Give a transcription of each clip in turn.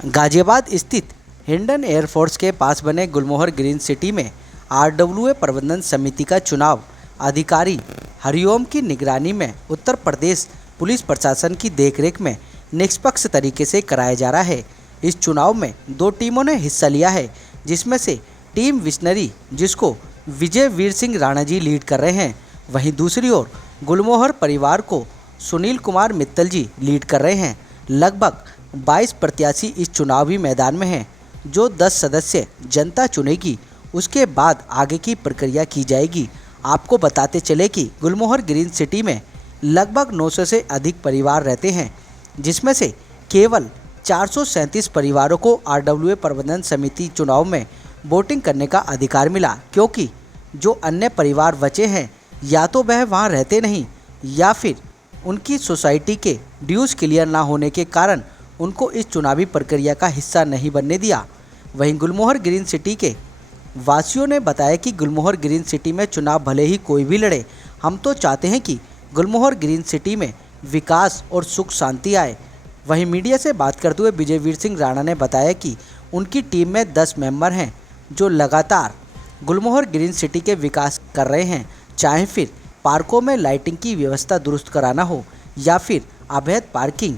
गाजियाबाद स्थित हिंडन एयरफोर्स के पास बने गुलमोहर ग्रीन सिटी में आरडब्ल्यूए प्रबंधन समिति का चुनाव अधिकारी हरिओम की निगरानी में उत्तर प्रदेश पुलिस प्रशासन की देखरेख में निष्पक्ष तरीके से कराया जा रहा है। इस चुनाव में 2 टीमों ने हिस्सा लिया है, जिसमें से टीम विशनरी, जिसको विजय वीर सिंह राणा जी लीड कर रहे हैं, वहीं दूसरी ओर गुलमोहर परिवार को सुनील कुमार मित्तल जी लीड कर रहे हैं। लगभग 22 प्रत्याशी इस चुनावी मैदान में हैं, जो 10 सदस्य जनता चुनेगी। उसके बाद आगे की प्रक्रिया की जाएगी। आपको बताते चले कि गुलमोहर ग्रीन सिटी में लगभग 900 से अधिक परिवार रहते हैं, जिसमें से केवल 437 परिवारों को आरडब्ल्यूए प्रबंधन समिति चुनाव में वोटिंग करने का अधिकार मिला, क्योंकि जो अन्य परिवार बचे हैं या तो वह वहां रहते नहीं या फिर उनकी सोसाइटी के ड्यूज क्लियर ना होने के कारण उनको इस चुनावी प्रक्रिया का हिस्सा नहीं बनने दिया। वहीं गुलमोहर ग्रीन सिटी के वासियों ने बताया कि गुलमोहर ग्रीन सिटी में चुनाव भले ही कोई भी लड़े, हम तो चाहते हैं कि गुलमोहर ग्रीन सिटी में विकास और सुख शांति आए। वहीं मीडिया से बात करते हुए विजय वीर सिंह राणा ने बताया कि उनकी टीम में 10 मेंबर हैं, जो लगातार गुलमोहर ग्रीन सिटी के विकास कर रहे हैं, चाहे फिर पार्कों में लाइटिंग की व्यवस्था दुरुस्त कराना हो या फिर अवैध पार्किंग,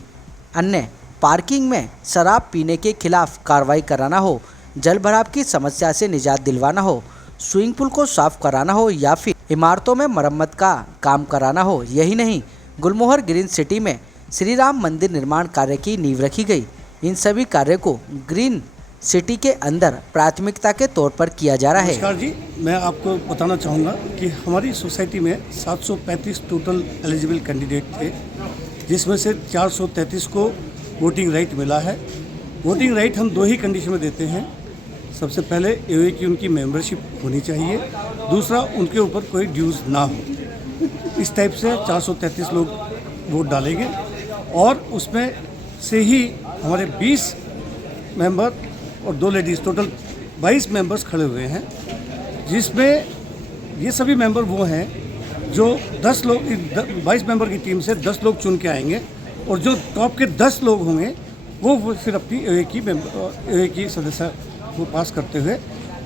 अन्य पार्किंग में शराब पीने के खिलाफ कार्रवाई कराना हो, जल भराव की समस्या से निजात दिलवाना हो, स्विमिंग पूल को साफ कराना हो या फिर इमारतों में मरम्मत का काम कराना हो। यही नहीं, गुलमोहर ग्रीन सिटी में श्री राम मंदिर निर्माण कार्य की नींव रखी गई। इन सभी कार्य को ग्रीन सिटी के अंदर प्राथमिकता के तौर पर किया जा रहा है। नमस्कार जी, मैं आपको बताना चाहूँगा कि हमारी सोसाइटी में 735 टोटल एलिजिबल कैंडिडेट थे, जिसमें से 433 को वोटिंग राइट मिला है। वोटिंग राइट हम 2 ही कंडीशन में देते हैं। सबसे पहले एओए की उनकी मेंबरशिप होनी चाहिए, दूसरा उनके ऊपर कोई ड्यूज़ ना हो। इस टाइप से 433 लोग वोट डालेंगे और उसमें से ही हमारे 20 मेंबर और 2 लेडीज़, टोटल 22 मेंबर्स खड़े हुए हैं, जिसमें ये सभी मेंबर वो हैं जो 10 लोग, 22 मेंबर की टीम से 10 लोग चुन के आएंगे और जो टॉप के 10 लोग होंगे वो फिर अपनी एओए की सदस्य को पास करते हुए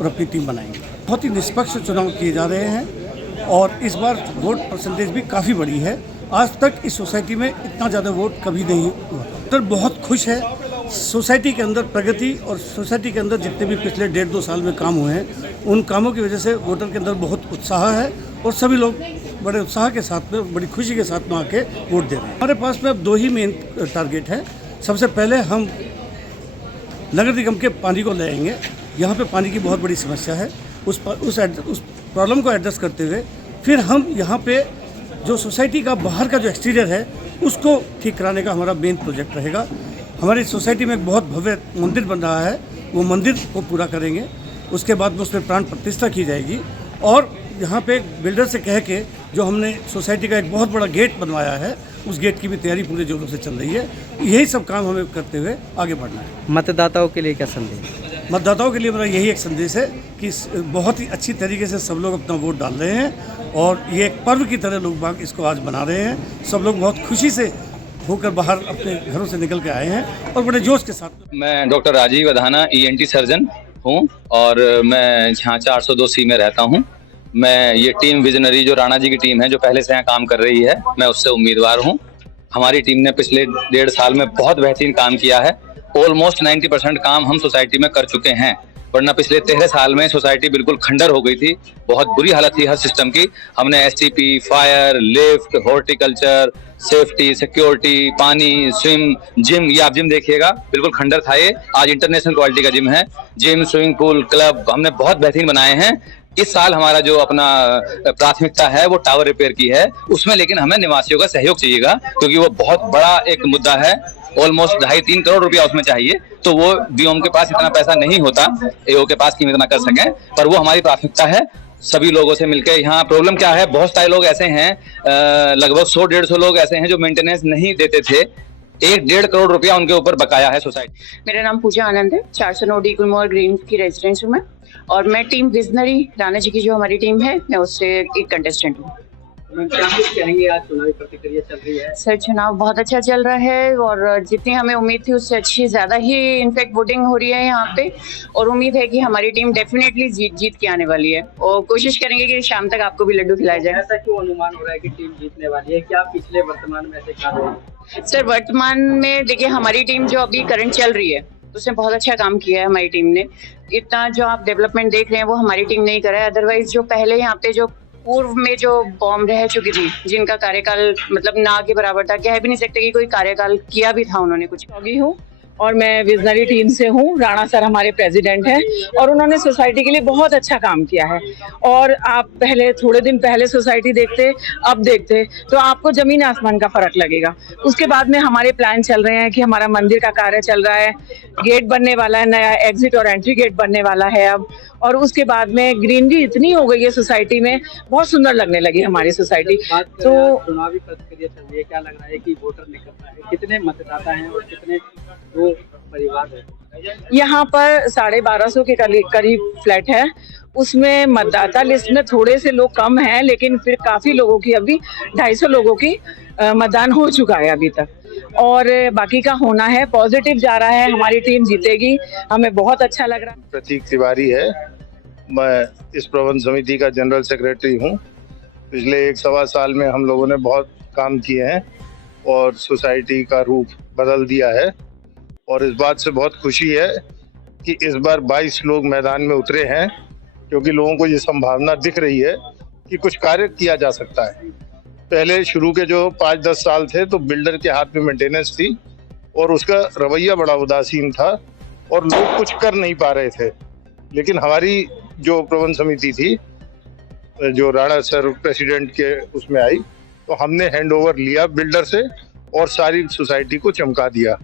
और अपनी टीम बनाएंगे। बहुत ही निष्पक्ष चुनाव किए जा रहे हैं और इस बार वोट परसेंटेज भी काफ़ी बड़ी है। आज तक इस सोसाइटी में इतना ज़्यादा वोट कभी नहीं हुआ। तो बहुत खुश है सोसाइटी के अंदर प्रगति और सोसाइटी के अंदर जितने भी पिछले 1.5-2 साल में काम हुए हैं, उन कामों की वजह से वोटर के अंदर बहुत उत्साह है और सभी लोग बड़े उत्साह के साथ में, बड़ी खुशी के साथ में आके वोट दे रहे हैं। हमारे पास में अब 2 ही मेन टारगेट है। सबसे पहले हम नगर निगम के पानी को ले आएंगे। यहाँ पे पानी की बहुत बड़ी समस्या है। उस प्रॉब्लम को एड्रेस करते हुए फिर हम यहाँ पे जो सोसाइटी का बाहर का जो एक्सटीरियर है उसको ठीक कराने का हमारा मेन प्रोजेक्ट रहेगा। हमारी सोसाइटी में एक बहुत भव्य मंदिर बन रहा है, वो मंदिर को पूरा करेंगे। उसके बाद में उस पर प्राण प्रतिष्ठा की जाएगी और यहाँ पे बिल्डर से कह के जो हमने सोसाइटी का एक बहुत बड़ा गेट बनवाया है, उस गेट की भी तैयारी पूरे जोरों से चल रही है। यही सब काम हमें करते हुए आगे बढ़ना है। मतदाताओं के लिए क्या संदेश? मतदाताओं के लिए मेरा यही एक संदेश है कि बहुत ही अच्छी तरीके से सब लोग अपना वोट डाल रहे हैं और ये एक पर्व की तरह लोग बाग इसको आज बना रहे हैं। सब लोग बहुत खुशी से होकर बाहर अपने घरों से निकल के आए हैं और बड़े जोश के साथ। मैं doctor Rajiv Adhana ENT surgeon हूँ और मैं यहाँ 402C में रहता हूँ। मैं ये टीम विजनरी जो राणा जी की टीम है, जो पहले से यहाँ काम कर रही है, मैं उससे उम्मीदवार हूँ। हमारी टीम ने पिछले 1.5 साल में बहुत बेहतरीन काम किया है। ऑलमोस्ट 90% काम हम सोसाइटी में कर चुके हैं, वरना पिछले 13 साल में सोसाइटी बिल्कुल खंडर हो गई थी। बहुत बुरी हालत थी हर सिस्टम की। हमने STP, fire, lift, horticulture, safety, security, पानी, जिम, ये आप जिम देखिएगा, बिल्कुल खंडर था ये। आज इंटरनेशनल क्वालिटी का जिम है। जिम, स्विमिंग पूल, क्लब हमने बहुत बेहतरीन बनाए हैं। इस साल हमारा जो अपना प्राथमिकता है वो टावर रिपेयर की है, उसमें लेकिन हमें निवासियों का सहयोग चाहिएगा, क्योंकि वो बहुत बड़ा एक मुद्दा है। ऑलमोस्ट 2.5-3 करोड़ रुपया उसमें चाहिए, तो वो DOM के पास इतना पैसा नहीं होता, AO के पास कीमत ना कर सकें, पर वो हमारी प्राथमिकता है। सभी लोगों से मिलकर यहाँ प्रॉब्लम क्या है, बहुत सारे लोग ऐसे हैं, लगभग 100-150 लोग ऐसे हैं जो मेंटेनेंस नहीं देते थे। 1-1.5 करोड़ रुपया उनके ऊपर बकाया है सोसाइटी। मेरा नाम पूजा आनंद है, 409D गुलमोहर ग्रीन की रेजिडेंस हूँ मैं और मैं टीम विजनरी राणा जी की जो हमारी टीम है, मैं उससे एक कंटेस्टेंट हूँ। क्या कुछ कहेंगे, आज चुनावी प्रतिक्रिया चल रही है? सर चुनाव बहुत अच्छा चल रहा है और जितनी हमें उम्मीद थी उससे अच्छी ज़्यादा ही इनफैक्ट वोटिंग हो रही है यहाँ पे और उम्मीद है कि हमारी टीम डेफिनेटली जीत के आने वाली है और कोशिश करेंगे कि शाम तक आपको भी लड्डू खिलाया जाए। ऐसा क्यों अनुमान हो रहा है कि टीम जीतने वाली है? क्या पिछले वर्तमान में ऐसे कार्य है? सर वर्तमान में देखिए हमारी टीम जो अभी करंट चल रही है उसने बहुत अच्छा काम किया है। हमारी टीम ने इतना जो आप डेवलपमेंट देख रहे हैं वो हमारी टीम नहीं करा है। अदरवाइज जो पहले यहाँ पे जो पूर्व में जो बॉम्ब रह चुकी थी जिनका कार्यकाल मतलब ना के बराबर था, कह भी नहीं सकते कि कोई कार्यकाल किया भी था उन्होंने कुछ। योगी हूँ और मैं विजनरी टीम से हूँ। राणा सर हमारे प्रेसिडेंट हैं और उन्होंने सोसाइटी के लिए बहुत अच्छा काम किया है। और आप पहले थोड़े दिन पहले सोसाइटी देखते, अब देखते तो आपको जमीन आसमान का फर्क लगेगा। उसके बाद में हमारे प्लान चल रहे हैं कि हमारा मंदिर का कार्य चल रहा है, गेट बनने वाला है, नया एग्जिट और एंट्री गेट बनने वाला है अब। और उसके बाद में ग्रीनरी इतनी हो गई है सोसाइटी में, बहुत सुंदर लगने लगी हमारी सोसाइटी। तो चुनावी प्रतिक्रिया चल रही है, क्या लग रहा है कि वोटर निकलता है? कितने मतदाता हैं और कितने वो परिवार है? यहाँ पर 1250 के करीब फ्लैट है। उसमें मतदाता लिस्ट में थोड़े से लोग कम हैं, लेकिन फिर काफी लोगों की अभी 250 लोगों की मतदान हो चुका है अभी तक और बाकी का होना है। पॉजिटिव जा रहा है, हमारी टीम जीतेगी, हमें बहुत अच्छा लग रहा है। प्रतीक तिवारी है, मैं इस प्रबंध समिति का जनरल सेक्रेटरी हूँ। पिछले 1-1.25 साल में हम लोगों ने बहुत काम किए हैं और सोसाइटी का रूप बदल दिया है और इस बात से बहुत खुशी है कि इस बार 22 लोग मैदान में उतरे हैं, क्योंकि लोगों को ये संभावना दिख रही है कि कुछ कार्य किया जा सकता है। पहले शुरू के जो 5-10 साल थे तो बिल्डर के हाथ में मेंटेनेंस थी और उसका रवैया बड़ा उदासीन था और लोग कुछ कर नहीं पा रहे थे। लेकिन हमारी जो प्रबंध समिति थी, जो राणा सर प्रेसिडेंट के उसमें आई, तो हमने हैंडओवर लिया बिल्डर से और सारी सोसाइटी को चमका दिया।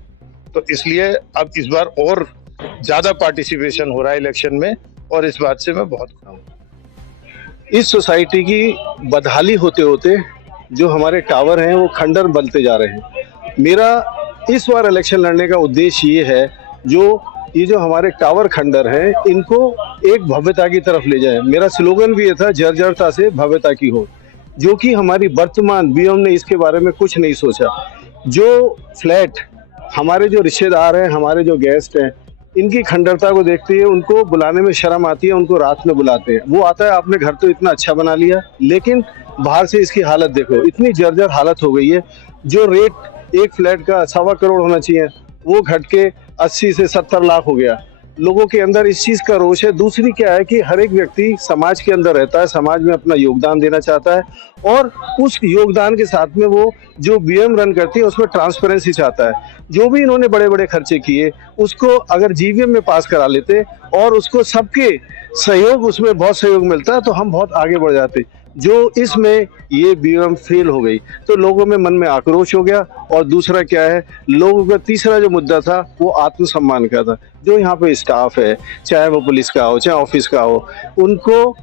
तो इसलिए अब इस बार और ज्यादा पार्टिसिपेशन हो रहा है इलेक्शन में और इस बात से मैं बहुत खुश हूँ। इस सोसाइटी की बदहाली होते होते जो हमारे टावर हैं वो खंडर बनते जा रहे हैं। मेरा इस बार इलेक्शन लड़ने का उद्देश्य ये है, ये जो हमारे टावर खंडर हैं इनको एक भव्यता की तरफ ले जाए। मेरा स्लोगन भी ये था, जर्जरता से भव्यता की हो, जो कि हमारी वर्तमान बीएम ने इसके बारे में कुछ नहीं सोचा। जो फ्लैट हमारे जो रिश्तेदार हैं, हमारे जो गेस्ट हैं, इनकी खंडरता को देखते हुए उनको बुलाने में शर्म आती है, उनको रात में बुलाते हैं। वो आता है, आपने घर तो इतना अच्छा बना लिया, लेकिन बाहर से इसकी हालत देखो, इतनी जर्जर हालत हो गई है। जो रेट एक फ्लैट का 1.25 करोड़ होना चाहिए वो घट के 80 से 70 लाख हो गया। लोगों के अंदर इस चीज का रोष है। दूसरी क्या है कि हर एक व्यक्ति समाज के अंदर रहता है, समाज में अपना योगदान देना चाहता है और उस योगदान के साथ में वो जो बीएम रन करती है उसमें ट्रांसपेरेंसी चाहता है। जो भी इन्होंने बड़े बड़े खर्चे किए उसको अगर जीवीएम में पास करा लेते और उसको सबके सहयोग, उसमें बहुत सहयोग मिलता है तो हम बहुत आगे बढ़ जाते। जो इसमें ये बीएम फेल हो गई तो लोगों में मन में आक्रोश हो गया। और दूसरा क्या है, लोगों का तीसरा जो मुद्दा था वो आत्मसम्मान का था। जो यहाँ पे स्टाफ है, चाहे वो पुलिस का हो चाहे ऑफिस का हो, उनको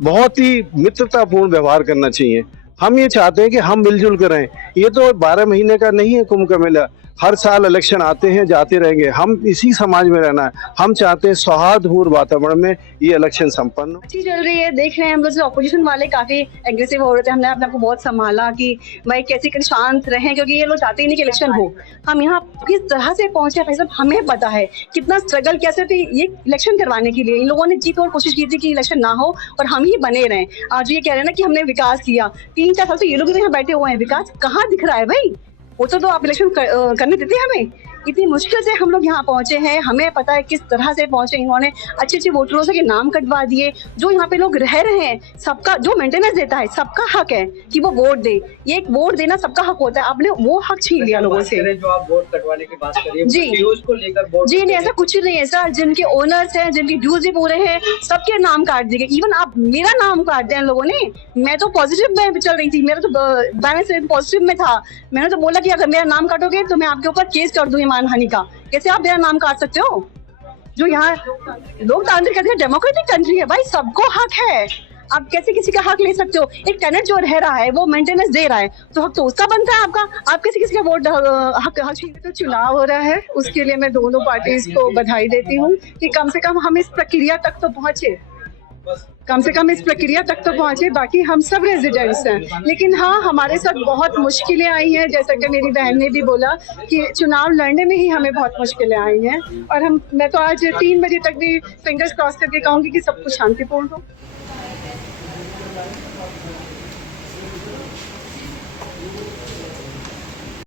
बहुत ही मित्रतापूर्ण व्यवहार करना चाहिए। हम ये चाहते हैं कि हम मिलजुल कर रहें। ये तो 12 महीने का नहीं है कुंभ का मेला, हर साल इलेक्शन आते हैं जाते रहेंगे। हम इसी समाज में रहना है। हम चाहते हैं सौहार्दपूर्ण वातावरण में ये इलेक्शन संपन्न हो। अच्छी चल रही है, देख रहे हैं हम लोग। ऑपोजिशन वाले काफी एग्रेसिव हो रहे थे, हमने अपने आप को बहुत संभाला कि भाई कैसे शांत रहें, क्योंकि ये लोग चाहते ही नहीं कि इलेक्शन हो। हम यहाँ किस तरह से पहुंचे भाई साहब, हमें पता है कितना स्ट्रगल कैसे थे ये इलेक्शन करवाने के लिए। इन लोगों ने जीत और कोशिश की थी कि इलेक्शन ना हो और हम ही बने रहें। आज ये कह रहे हैं ना कि हमने विकास किया, 3-4 साल से ये लोग भी यहाँ बैठे हुए हैं, विकास कहाँ दिख रहा है भाई? वो तो आप इलेक्शन करने देते हमें। इतनी मुश्किल से हम लोग यहाँ पहुंचे हैं, हमें पता है किस तरह से पहुंचे। इन्होंने अच्छे अच्छे वोटरों से के नाम कटवा दिए। जो यहाँ पे लोग रह रहे हैं, सबका जो मेंटेनेंस देता है, सबका हक है कि वो वोट दे। ये एक वोट देना सबका हक होता है, आपने वो हक छीन लिया लोगों से। जो आप वोट कटवाने की बात करिए, जी ड्यूज को लेकर वोट जी नहीं, ऐसा कुछ नहीं है सर। जिनके ओनर्स हैं, जिनकी ड्यूज भी पूरे हैं, सबके नाम काट दिए। इवन आप मेरा नाम काट दिया लोगों ने। मैं तो पॉजिटिव में चल रही थी, मेरा तो बैलेंस पॉजिटिव में था। मैंने तो बोला कि अगर मेरा नाम काटोगे तो मैं आपके ऊपर केस कर दूंगी मानहानि का। कैसे आप मेरा नाम काट सकते हो? जो यहाँ लोकतांत्रिक कंट्री, डेमोक्रेटिक कंट्री है भाई, सबको हक है। आप कैसे किसी का हक ले सकते हो? एक टेनेंट जो रह रहा है वो मेंटेनेंस दे रहा है तो हक तो उसका बनता है आपका। आप कैसे किसी का वोट हक तो चुनाव हो रहा है, उसके लिए मैं दोनों पार्टीज को बधाई देती हूँ कि कम से कम हम इस प्रक्रिया तक तो पहुंचे। कम से कम इस प्रक्रिया तक तो पहुंचे। बाकी हम सब रेजिडेंट्स हैं, लेकिन हाँ हमारे साथ बहुत मुश्किलें आई हैं, जैसा कि मेरी बहन ने भी बोला कि चुनाव लड़ने में ही हमें बहुत मुश्किलें आई हैं। और मैं तो आज 3 बजे तक भी फिंगर्स क्रॉस करके कहूँगी कि सब कुछ शांतिपूर्ण हो।